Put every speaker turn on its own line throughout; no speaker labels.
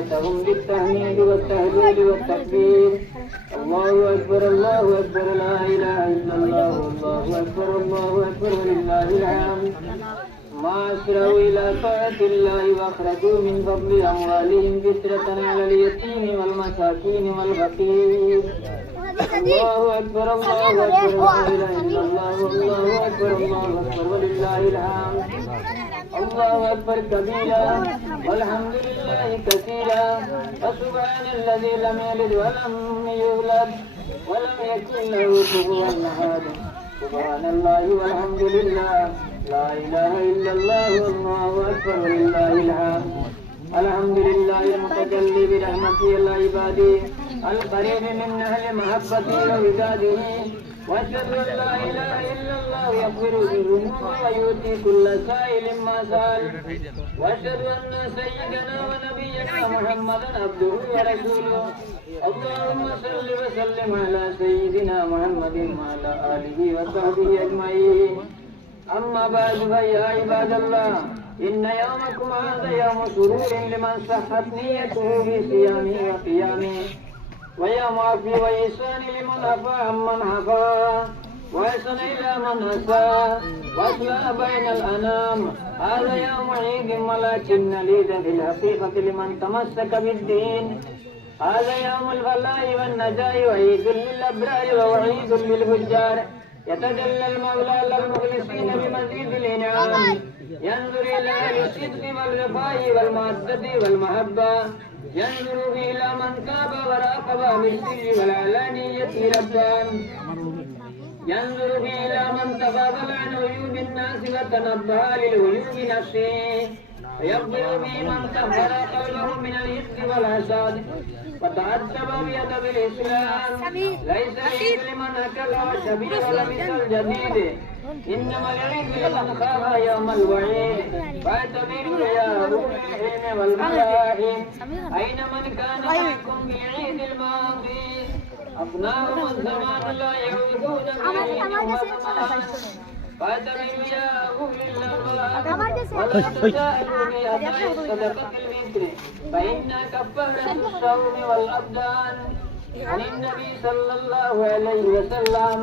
صلاتهم بالتحميد والتهليل والتكبير الله أكبر الله أكبر لا إله إلا الله الله أكبر الله أكبر ولله الحمد. ما أسروا إلى طاعة الله وأخرجوا من فضل أموالهم فكرة على اليتيم والمساكين والفقير. الله أكبر الله أكبر لا إله إلا الله الله أكبر الله أكبر ولله الحمد. الله أكبر كبيرا والحمد لله كثيرا. وسبحان الذي لم يلد ولم يولد ولم يكن له كفوا أحد. سبحان الله والحمد لله. لا إله إلا الله والله أكبر ولله الحمد. الحمد لله المتجلي برحمته العبادي القريب من أهل محبته ووداده وأشهد أن لا إله إلا الله يغفر الذنوب ويؤتي كل سائل ما سأل. وأشهد أن سيدنا ونبينا محمدا عبده ورسوله. اللهم صل وسلم على سيدنا محمد وعلى آله وصحبه أجمعين. أما بعد فيا عباد الله إن يومكم هذا يوم سرور لمن صحت نيته في صيامه وقيامه. ويوم عفو وإحسان لمن عفا عمن عفا وأحسن إلى من أساء وأصلح بين الأنام هذا يوم عيد ولكن العيد في الحقيقة لمن تمسك بالدين هذا يوم الفلاح والنجاة وعيد للأبرار ووعيد للفجار يتجلى المولى للمخلصين بمزيد الإنعام ينظر إلى الصدق والرفاه والمودة والمحبة ينظر إلى من تاب وراقب بالسر والعلانية ربا ينظر إلى من تفاضل عن عيوب الناس وتنبه للعيوب نفسه ويقبل به من طهر قلبه من الإثم والحسد وتعذب بأدب الإسلام ليس العيد لمن أكل وشبه ولبس الجديد إنما لمن خاف يوم الوعيد فاعتبروا يا أولي العلم والملاحم أين من كان معكم في العيد الماضي؟ أبناء الزمان لا يعودون فاعتبروا يا أولي الألباب ولا تساءلوا بأداء صدقة المثل فإنها كفارة الصوم والأبدان عن النبي صلى الله عليه وسلم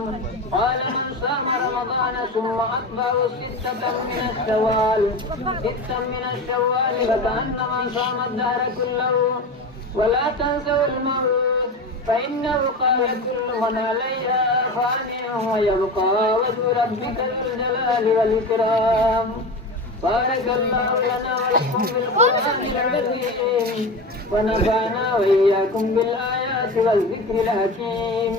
قال من صام رمضان ثم أتبعه ستة من الشوال. ستا من الشوال فكأنما صام الدهر كله. ولا تنسوا الموت فإنه قال كل من عليها فان ويبقى وجه ربك ذو الجلال والإكرام. بارك الله لنا ولكم في القرآن العظيم. ونفعنا وإياكم بالآيات والذكر الحكيم.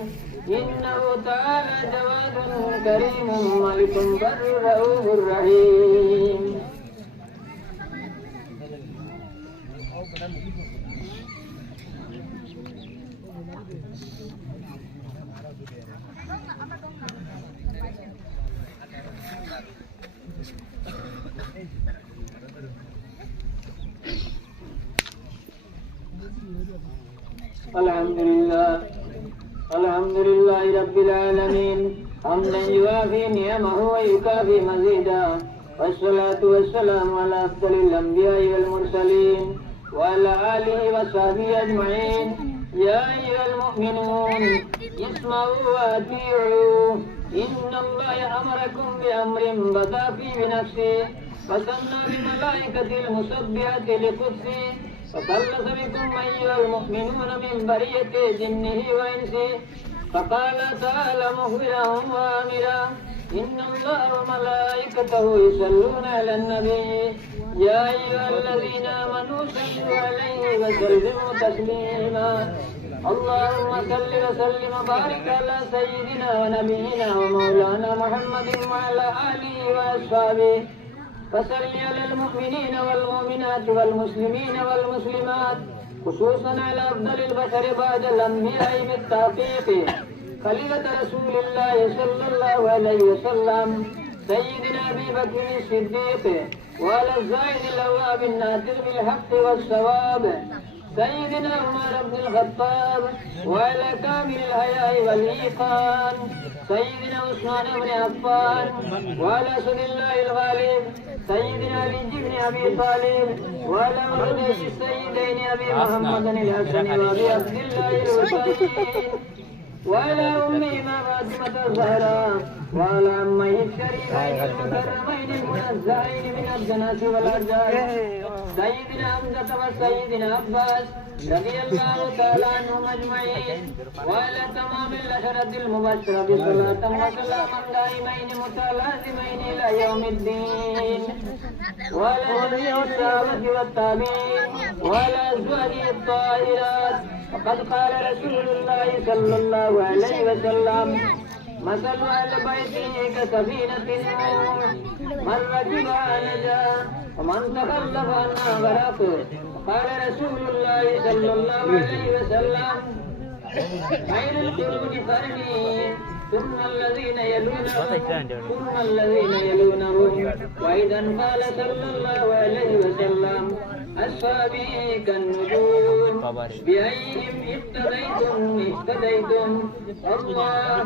إنه تعالى جواد كريم ملك بر رؤوف رحيم. الحمد لله الحمد لله رب العالمين. حمدا يوافي نعمه ويكافي مزيدا. والصلاة والسلام على أفضل الأنبياء والمرسلين وعلى آله وصحبه أجمعين. يا أيها المؤمنون اسمعوا وأطيعوا. إن الله أمركم بأمر بدا فيه بنفسه وسمى بملائكة المسبحة لقدسه فخلص بكم أيها المؤمنون من برية جنه وإنسه فقال تعالى مخبرا وآمرا إن الله وملائكته يصلون على النبي. يا أيها الذين آمنوا صلوا عليه وسلموا تسليما. اللهم صل وسلم وبارك على سيدنا ونبينا ومولانا محمد وعلى آله وأصحابه. فصل على المؤمنين والمؤمنات والمسلمين والمسلمات خصوصا على أفضل البشر بعد الأنبياء بالتحقيق خليفة رسول الله صلى الله عليه وسلم سيدنا أبي بكر الصديق وعلى الزائد الأواب الناصر بالحق والصواب سيدنا عمر بن الخطاب وعلى كامل الحياء والإيقان سيدنا عثمان بن عفان وعلى سبيل الله الغالب سيدنا علي بن أبي طالب ولد السيدين أبي محمد الحسن وأبي عبد الله الحسين. وعلى أمهما فاطمة الزهراء وعلى عميه الشريفين المكرمين المنزهين من الجنة والأرجاء سيدنا حمزة وسيدنا عباس رضي الله تعالى عنهم أجمعين. وعلى تمام العشرة المبشرة بصلاة وسلاما دائمين متلازمين إلى يوم الدين. وعلى جميع الصحابة والتابعين وعلى أزواجه الطاهرات وقد قال رسول الله صلى الله عليه وسلم مثل أهل بيته كسفينة من ركبها نجا ومن تخلف عنها غرق قال رسول الله صلى الله عليه وسلم خير القرون قرني ثم الذين يلونهم ثم الذين يلونهم. وإذا قال صلى الله عليه وسلم أصحابي كالنجوم بأيهم اهتديتم اهتديتم الله الله.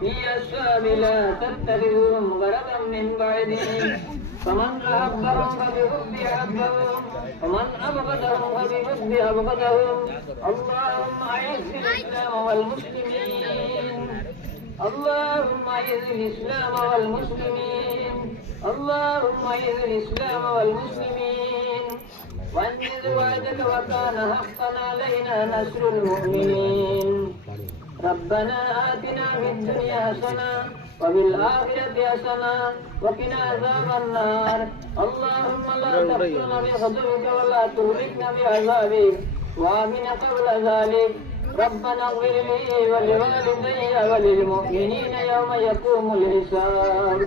في أصحاب لا تتخذوهم غرضا من بعدهم فمن أحبهم فبحب أحبهم ومن أبغضهم فبحب أبغضهم. اللهم أعز الإسلام والمسلمين. اللهم أعز الإسلام والمسلمين. اللهم أعز الإسلام والمسلمين. وانجز وعدك وكان حقا علينا نصر المؤمنين. ربنا آتنا في الدنيا حسنة وفي الآخرة حسنة وقنا عذاب النار. اللهم لا تفتنا بغضبك ولا تهلكنا بعذابك وآمن قبل ذلك. ربنا اغفر لي ولوالدي وللمؤمنين يوم يقوم الحساب.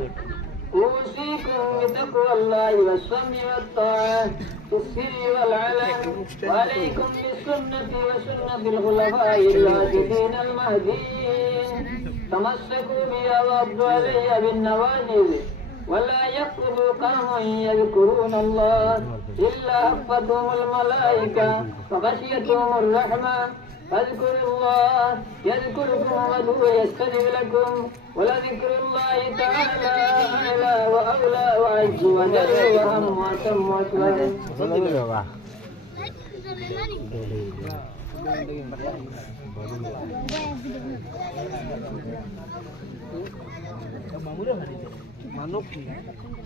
أوصيكم بتقوى الله والسمع والطاعة في السر والعلن وعليكم بالسنة وسنة الخلفاء الراشدين المهديين تمسكوا بها وعضوا علي بالنواجذ ولا يقبل قوم يذكرون الله إلا حفتهم الملائكة وغشيتهم الرحمة فاذكروا الله يذكركم وهو يستجب لكم ولذكر الله تعالى أعلى وأولى وأجل وجل وهم وأتم وأكبر
manuk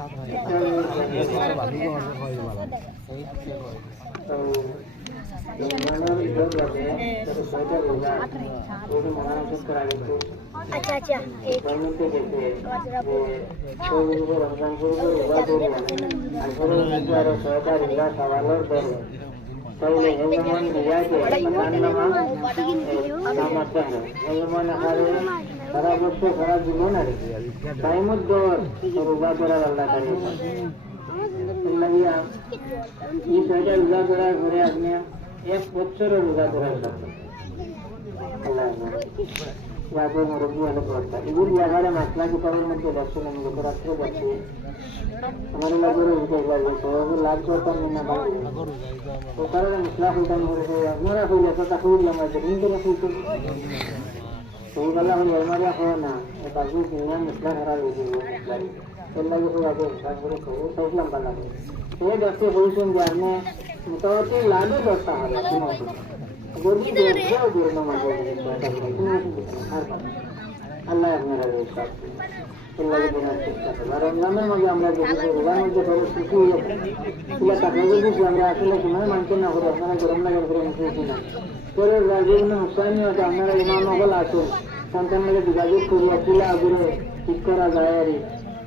আছে পানিওয়ালা তো তাহলে আগা এখন ইচ্ছা রাখছিল মানুষ
আচ্ছা আচ্ছা এই
সারা বছর সারা জীবন আর টাইমত দর রোজা করার আল্লাহ লাগিয়া এই ছয়টা রোজা করার পরে আপনি এক বছরের রোজা করার যাদের মুরব্বী হলে পড়তা এগুলি জায়গায় মাসলা কিতাবের মধ্যে দর্শন আমি লোক রাত্রে যাচ্ছি আমার লাগবে উঠে যাবে সবাই লাভ করতাম না ভাই তো কারণে মশলা হইতাম করে আপনারা হইলে কথা হইলাম আর দেখুন করে হইতো সেইবেলা হলে আমাদের হয় না বাবু কিনা মশলা হয়ে যাবে এর লাগে হয়ে যাবে তারপরে খবর সবলাম পালা এই দেখতে বলছেন যে আপনি মোটামুটি লাভে দশটা হবে Gitu kan ya? Allah merawat. Allah merawat. Barang lama lagi amra jadi orang itu harus suci. Ia tak lagi jadi amra asal cuma mungkin nak orang mana orang mana orang suci na. Kalau lagi mana Husain ni ada amra imam apa langsung. Sampai mana juga jadi kuliah kuliah agro ikut agak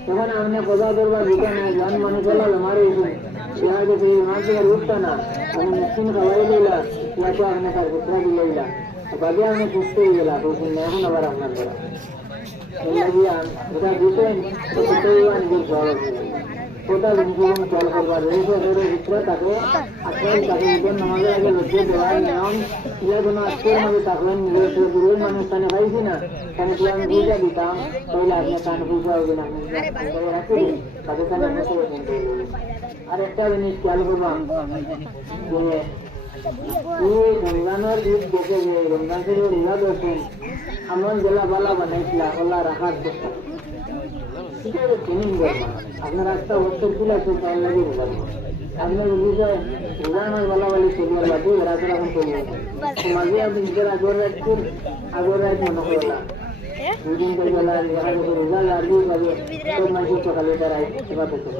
તમન અમને પગા કરવા દીધા ના જાન મને ચલાવે મારે શિયાળે છે માનસિક રૂપતા ના અને નસીન ખવાઈ લેલા યાચા અમને કાર ગુતરા દી લેલા ભાગ્ય અમને પૂછતે ગયેલા તો હું નહીં અવર અમને બોલા એટલે બધા જીતે તો તો એવા નિર્ભર છે নিজের জিনিস জল করবার। রয়েছে ধরে ভিতরে তাকে আসলে তাকে নিজের নামাজের আগে লক্ষ্য দেওয়ার নিয়ম যে কোনো আজকের মধ্যে থাকলেন নিজের দূরের মানুষ তানে পাইছি না, তাহলে কি আমি বুঝা দিতাম? তাহলে আপনি কান বুঝা হবে না তাদের কানে আর একটা জিনিস খেয়াল করলাম যে এই রমজানের ঈদ দেখে যে শরীফের ঈদ আমল জেলা বালা বানাইছিল, ওলা রাখার চেষ্টা। আপনার একটা বছর তুলে আছে তার লাগে বোঝাবো আপনার বুঝে রোজা আমার বলা বলি সেগুলো বাকি এরা তো এখন চলবে মাঝে আপনি নিজের আগর রাখছেন আগর রাখ মনে Hindi ko na lang nakakasuro. Wala, hindi kami. So, mansin ko kami para ipapit ko.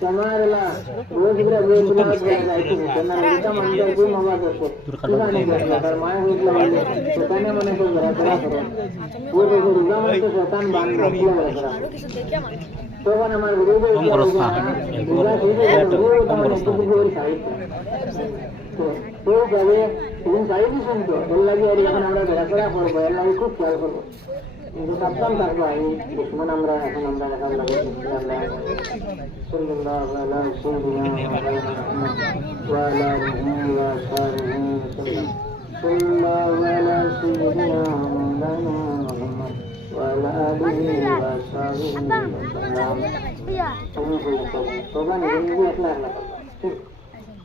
Samarala, roz gira roz gira roz gira na ito. Kana rita mangal ko mawa ko. Tuna na gira. Kar maya ho gira wala. So, kana mane ko gira gira gira. Wo to gira gira man ko satan ban ko gira gira. So, kana man gira gira gira. Gira gira gira gira. Gira gira gira gira. রোজা তো যাবে সেদিন চাইবি শুনতো এর লাগে আর এখন আমরা ঘোরাফেরা করব এর লাগে খুব খেয়াল করব কিন্তু সাবধান থাকব এই দুশ্মন আমরা এখন আমরা দেখার লাগে সাল্লাল্লাহু আলা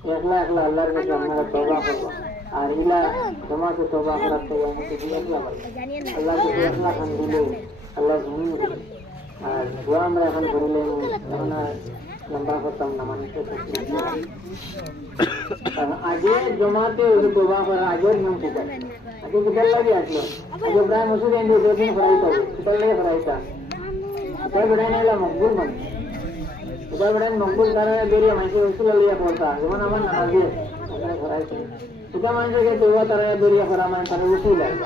একলা একলা আল্লাহর কাছে আপনারা তোবা করব আর ইলা তোমাকে তোবা করার তো আমি কিছু একলা করব আল্লাহ কিছু একলা খান দিলে আল্লাহ ঘুমিয়ে দিলে আর দোয়া আমরা এখন করিলে আর লম্বা করতাম না মানুষের আগে জমাতে ওই তোবা করা আগের নিয়ম সেটা আগে কোথার লাগে আসলো? আগে প্রায় মসুদ এনে দুদিন ফরাইতে হবে কোথার লাগে ফরাইতা কোথায় বেড়াই নাইলা মকবুল মানুষ কোথায় বেড়াই মকবুল তারা বেরিয়ে মানুষের রসুল লিয়া পড়তা যেমন আমার নামাজে এখানে ফরাইছে কোথা মানুষকে তোবা তারা বেরিয়ে ফরা মানে তারা রসুল লাগবে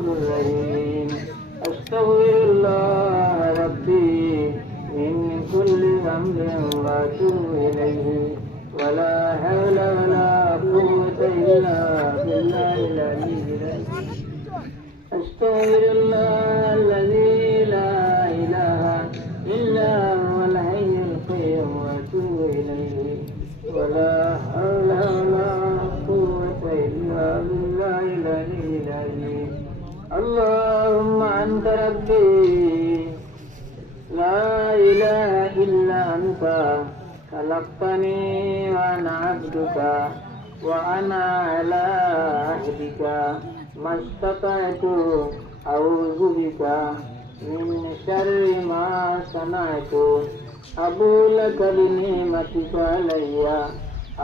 أستغفر الله ربي من كل ذنب وأتوب إليه ولا حول ولا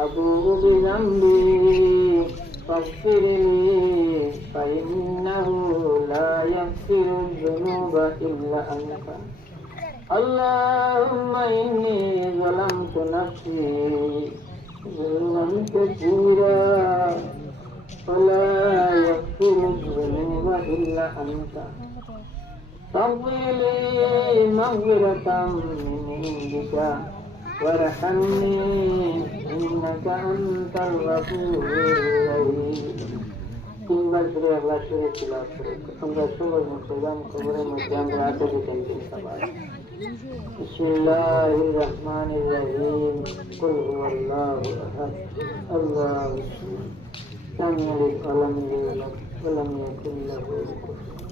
أبوء بذنبي فاغفر لي فإنه لا يغفر الذنوب إلا أنت اللهم إني ظلمت نفسي ظلما كثيرا ولا يغفر الذنوب إلا أنت فاغفر لي مغفرة من عندك وارحمني إنك أنت الغفور الرحيم. tinggal sudah Allah suruh sila suruh tinggal suruh musulam kubur mutiang berada di kancing sabar Bismillahirrahmanirrahim Qul huwallahu ahad Allahu samad Lam yalid wa lam yulad wa yakul lahu kufuwan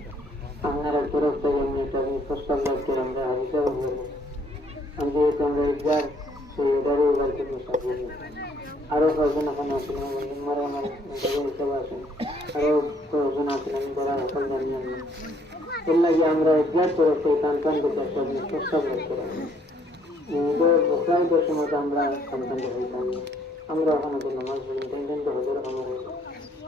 আপনারা তরফ থেকে এমনি তাদের প্রস্তাব রাখতে আমরা হারিতে বলব আমি যেহেতু আমরা একবার সেই এবারে এবার থেকে সাজিয়ে আরও কয়েকজন ওখানে আছেন মারা আমার হিসাবে আছেন। আরও কয়েকজন আছেন, আমি যারা সকল জানি আমি এর লাগে আমরা একবার টান করতে একটা প্রস্তাব রাখতে পারি প্রায় দশ মতো আমরা সন্তান হইতাম আমরা ওখানে নামাজ পড়ি টেনশন তো হজর আমার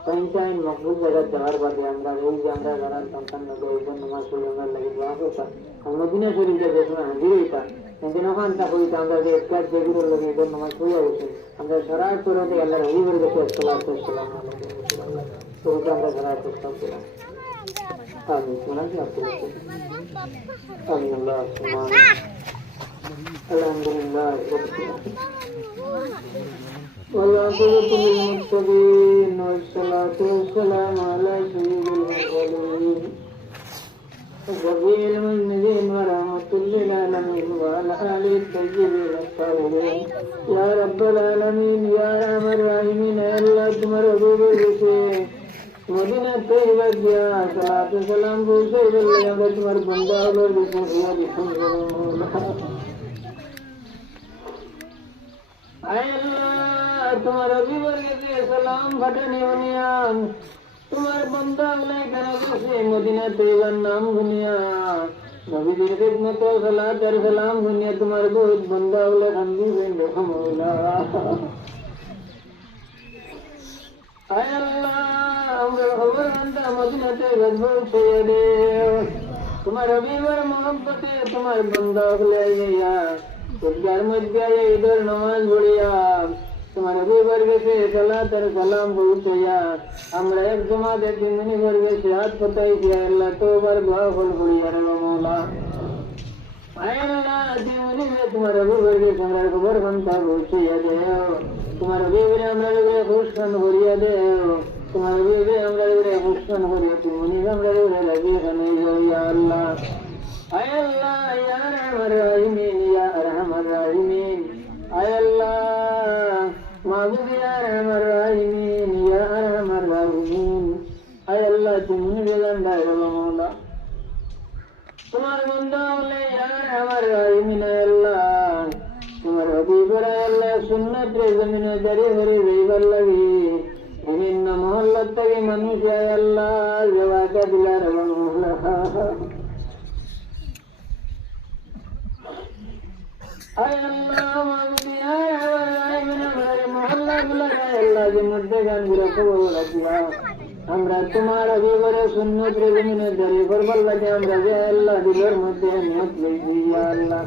টাইম মকবুল জায়গা যাওয়ার বাদে আমরা এই যে আমরা যারা সন্তান নদী একজন নামাজ পড়ি আমরা লাগে দোয়া করতাম আমরা দিনে শরীরটা যে সময় হাজির হইতাম কিন্তু ওখান তা হইতাম আমরা যে এক কাজ যেগুলোর লাগে একজন নামাজ পড়িয়া গেছি আমরা সারার করে দিয়ে আল্লাহ হরিবের কাছে আসসালাম আসসালাম তো ওটা আমরা সারার প্রস্তাব করলাম আমি শোনা আপনি আল্লাহ আলহামদুলিল্লাহ ولا تغط للمتقين والصلاة والسلام على سيد المرسلين وسبيل المذنبين ورحمة للعالمين وعلى آل الطيبين الطاهرين يا رب العالمين يا أرحم الراحمين يا الله तुम्हारा भी वर्ग से सलाम फटने बनिया तुम्हारे बंदा अल्लाह करा से मदीना तेरा नाम बनिया नबी दिल के इतने तो सलाह कर सलाम बनिया तुम्हारे को एक बंदा अल्लाह ठंडी से देखो मौला। आय अल्लाह, हम लोग खबर बंदा मदीना ते गजबो से दे तुम्हारा भी वर मोहब्बत है, तुम्हारे बंदा अल्लाह ये यार। रोज़गार मत गया इधर नमाज़ बढ़िया তোমার গেছে সালাত আর সালাম পৌঁছাইয়া আমরা এক জমাতে তিন দিন করে গেছে হাত পতাই দিয়া আল্লাহ তোবার দোয়া ফল পড়িয়া রে মৌলা তোমার খবর ঘণ্টা পৌঁছাইয়া দেও। তোমার রবিবারে আমরা রবিবারে খুশখান করিয়া দেও। তোমার রবিবারে আমরা রবিবারে খুশখান করিয়া তুমি আমরা রবিবারে লাগিয়ে খানে ইয়া আল্লাহ। আয় আল্লাহ, ইয়া রহমান রাহিমিন, ইয়া আরহামার রাহিমিন। আয় আল্লাহ। মাবুদ ইয়া রহমান রাহিমিন ইয়া আরহামার রাহিমিন আয় আল্লাহ তুমি বেলান দায় মৌলা তোমার বন্ধা হলে ইয়া রহমান রাহিমিন আয় আল্লাহ তোমার হবিবর আয় আল্লাহ সুন্নাত রে জমিনে দাঁড়িয়ে ধরে রইবার লাগি বিভিন্ন মহল্লার থেকে মানুষ দিলার আয় আল্লাহ যে মধ্যে গান গুলো কবর লাগিয়া আমরা তোমার অভিবরে সুন্নত রে জমিনে ধরে করবার লাগে আমরা যে আল্লাহ দিলের মধ্যে নিয়ত লইছি ইয়া আল্লাহ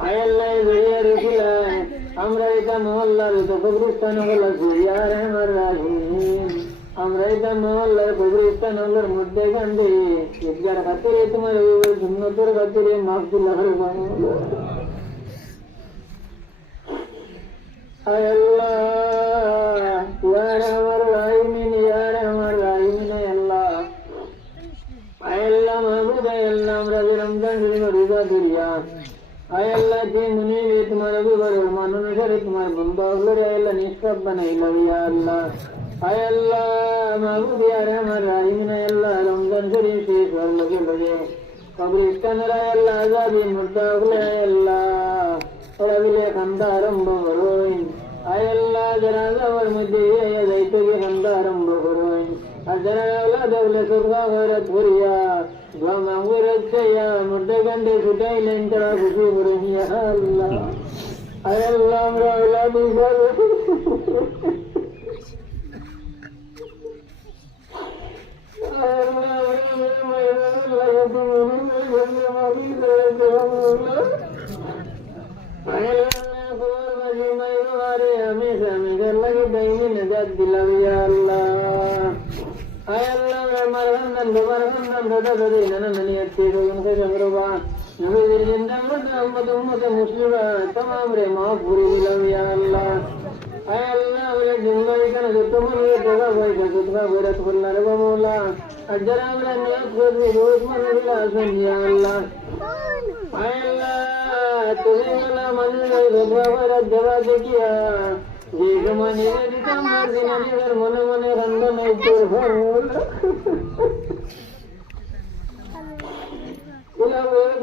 আয় আল্লাহ জড়িয়ে রেখিলাই আমরা এটা মহল্লার তো কবরস্থান হলো ইয়া রহমান রাহিম আমরা এটা মহল্লার কবরস্থান হলোর মধ্যে গান দিই যার খাতিরে তোমার অভিবর সুন্নতের খাতিরে মাহফিল হল கபிரிஸ்தனரா எல்லா அசாதி முத்தாவுல எல்லா உலகிலே கந்தாரம்பம் أجرنا والمدي يديت بهم دارا بخروج أجرنا ولا دولة سرقا غيرت بريا وما ورد سيا مردقن دي ستين انترا كفي بريا الله أي الله مرأة لا بيسر ಕದದೆ ನನನೆಯ ತೇರುವಂತೆ ಚಂದ್ರವ ನವೆದೆರಿಂದ ಮದ್ದು ಮತ್ತೆ ಮುಸ್ಲಿಮ ತಮಾಮ್ರೆ ಮಾ ಪೂರಿ ವಿಲಂ ಯಾ ಅಲ್ಲಾ ಆಯ ಅಲ್ಲಾ ಅವರ ಜಿಂಗಾಯಿಕನ ಜೊತ್ತಮನಿಯ ಜಗ ವೈದ ಜುದ್ವಾ ವೈರತ್ ಬಲ್ಲಾರ ಬಮೋಲಾ ಅಜ್ಜರಾವರ ನಾಕ್ ಕೋದ್ವಿ ಜೋತ್ ಮನವಿಲ್ಲ ಅಸನ್ ಯಾ ಅಲ್ಲಾ ಆಯ ಅಲ್ಲಾ ತುಜಿನ ಮನವಿಲ್ಲ ಜುದ್ವಾ ವೈರತ್ ಜವಾ ಜಕಿಯಾ ಜೀಗಮನಿ ನದಿ ತಂಬರ್ದಿನ ನಿವರ್ ಮನ ಮನೆ ರಂಗನ ಇತ್ತು ಹೋಲ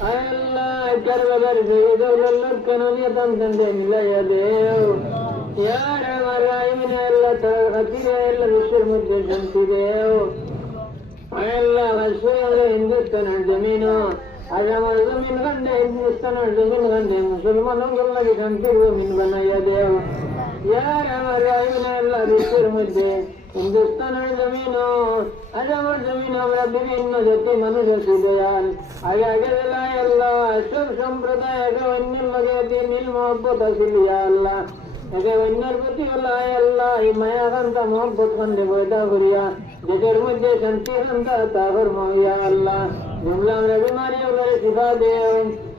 கருவதர் செய்து நல்லற்கனவிய தம் தந்தை நிலைய தேவ் ಯಾರ ಮರಾಯಿನ ಎಲ್ಲ ಹತ್ತಿರ ಎಲ್ಲ ಋಷಿ ಮುದ್ದೆ ಜಂತಿದೆವು ಎಲ್ಲ ವರ್ಷದ ಹಿಂದೂಸ್ತಾನ ಜಮೀನು ಅಜಮರ ಜಮೀನು ಗಂಡೆ ಹಿಂದೂಸ್ತಾನ ಜಮೀನು ಗಂಡೆ ಮುಸಲ್ಮಾನಗಳಿಗೆ ಕಂಟಿರುವ ಮಿನ್ಬನಯ್ಯ ದೇವು ಯಾರ ಮರಾಯಿನ ಎಲ್ಲ ಋಷಿ ಮುದ್ದೆ হিন্দুস্তানের জমিন আজ আমার জমিন আমরা বিভিন্ন জাতি মানুষ আছি দয়াল আগে আগে বেলায় আল্লাহ সব সম্প্রদায় একে অন্যের মাঝে মিল মহব্বত আছিল আল্লাহ একে অন্যের প্রতি আল্লাহ আল্লাহ এই মায়া কান্তা দেশের মধ্যে শান্তি আল্লাহ শিফা দেও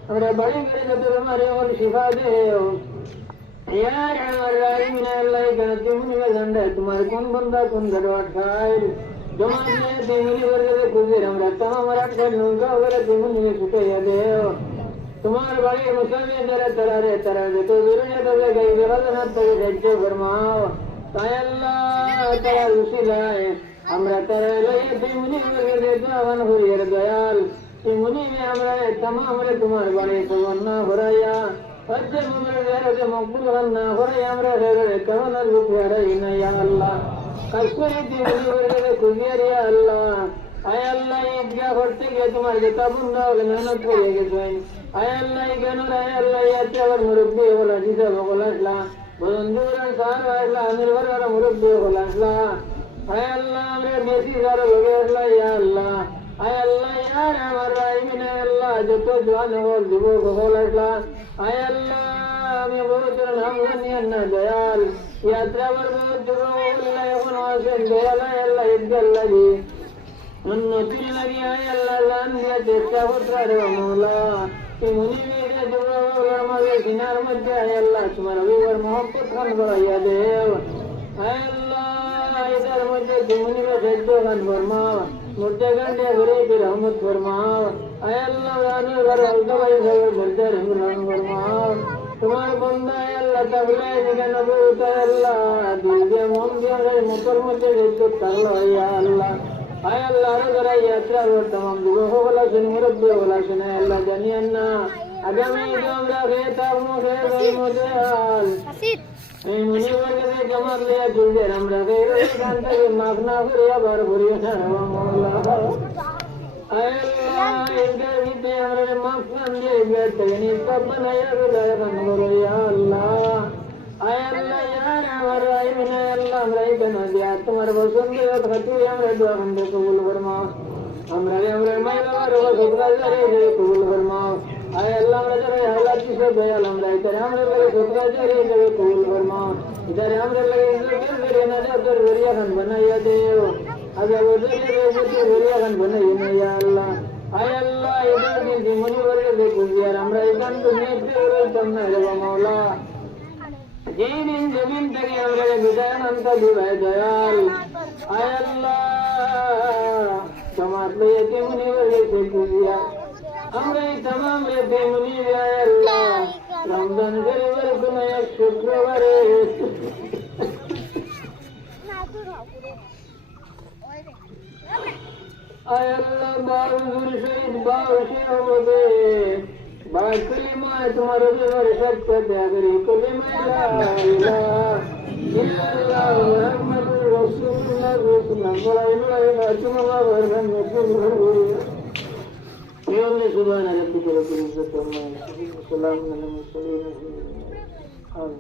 আমরা বাড়ি ঘরে যত বিমারি ওর শিফা দেও यार तुम्हारे कौन बंदा कौन गड़बड़ फ़ाइल दोनों देवनी वर्ग के गुजर हम रहता हूँ हमारा कर लूँगा अगर तुम नहीं छूटे या दे तुम्हारे भाई मुसलमान तेरे तरह रे तरह रे तो ज़रूर है तो गई गलत ना तो गज्जो फरमाओ ताय अल्लाह तेरा रुसी लाए हमरा तेरे लिए देवनी वर्ग दे दावन हुरियर दयाल तुमने में हमरा तमाम रे तुम्हारे बारे सवन्ना भराया ಮುಗುವನ್ನ ಹೊರೆಯಾಮ್ರರೇ ಕವನರು ಹೊರೆಯಿನ ಅಲ್ಲ ಕಸ್ತೂರಿ ಮುಗಿವರೆಗೆ ಕುಗಿಯರಿ ಅಲ್ಲ ಅಯಲ್ಲ ಈಗ ಹೊಟ್ಟೆಗೆ ತುಮಾರಿಗೆ ತಬುಂದವರ ನೆನಪು ಹೇಗಿದೆ ಅಯಲ್ಲ ಈಗನೂರ ಅಯಲ್ಲ ಯಾತ್ರೆಯವರ ಮುರುಬ್ಬಿ ಅವರ ಅಜಿತ ಹೊಲಟ್ಲ ಒಂದೂರ ಸಾರ ಇಲ್ಲ ಅನಿರ್ವರ ಮುರುಬ್ಬಿ ಹೊಲಟ್ಲ ಅಯಲ್ಲ ಅಂದ್ರೆ ಮೆಸಿದಾರ ಹೊಗೆಯಲ್ಲ ಯಲ್ಲ আমির আয় আল্লাহ আমরা ইয়া আল্লাহ আল্লাহ আমার আল্লাহ যত জোয়ান হল যুবক আসলা আয় আল্লাহ আমি বহুত নাম জানিয়ে না দয়াল ইয়াত্রা আবার বহুত যুবক হল এখন আসেন দয়াল আল্লাহ আল্লাহ আল্লাহ রে মৌলা মুনি যুবকগুলোর মাঝে সিনার মধ্যে আয় আল্লাহ তোমার অভিবার মহব্বত দেও আয় আল্লাহ মধ্যে তুমি খান ফরমাও রহমত ফরমাও আয় আল্লাহ রানী ঘর আলকা ভাই সাহেব বলতে রহমান ফরমাও তোমার বন্ধা আল্লাহ তাহলে যেখানে বলতে আল্লাহ দিল দিয়ে মন দিয়ে মুখের মধ্যে দেখতে থাকল আয় আল্লাহ আয় আল্লাহ আরও যারা ইয়াত্রা করতাম যুবক বলা শুনি মুরব্বী বলা শুনে আল্লাহ জানিয়েন না আগামী আমরা খেয়ে থাকব খেয়ে যাইবো দেয়াল. এই মুনিবর্গকে জমা লিয়া চলছে আমরা খেয়ে এখান থেকে মাফ না করে আবার ঘুরিয়ে না মৌলা আয় আল্লাহ এদের ভিতরে আমরা মাফ না দিয়ে বের থেকে নিষ্পাপ বানাইয়া দিলে এখন করো ইয়া আল্লাহ আয় আল্লাহ ইয়ার আমার আইমিনে আল্লাহ আমরা এখানে দিয়া তোমার পছন্দ খাতি আমরা দোয়া বন্ধ কবুল ফরমাও আমরা আমরা মাইলা রোগ সবকাল জারে যে কবুল ফরমাও আয় আল্লাহ আমরা যারা হালাত কিসে দয়াল আমরা ইতারে আমরা इधर हम कर लगे इंद्र के मेरे ना ने उधर वेरिया खन बनाया देव अब अब उधर ये लोग मुझे वेरिया खन बनाइए ना या अल्लाह आय अल्लाह इधर की जीवन वर्ग देखो यार हमरा इधर तो ने पे और तुम ना रे मौला जीन इन जमीन तेरी हमरे विदान अंत दूर है दयाल आय अल्लाह समाज में यतीम मुनि वर्ग देखो यार हमरे तमाम यतीम मुनि या अल्लाह আয় আল্লাহ বাউজুর শহীদ বাউসে হবে বাস কলিমায় তোমার দেবার সত্য ত্যাগরি কলিমায় লা ইলাহা ইল্লাল্লাহ মুহাম্মাদুর রাসূলুল্লাহ রাসূলুল্লাহ লা ইলাহা ইল্লাল্লাহ بيوم سبحان ربك رب العزة عما يصفون وسلام على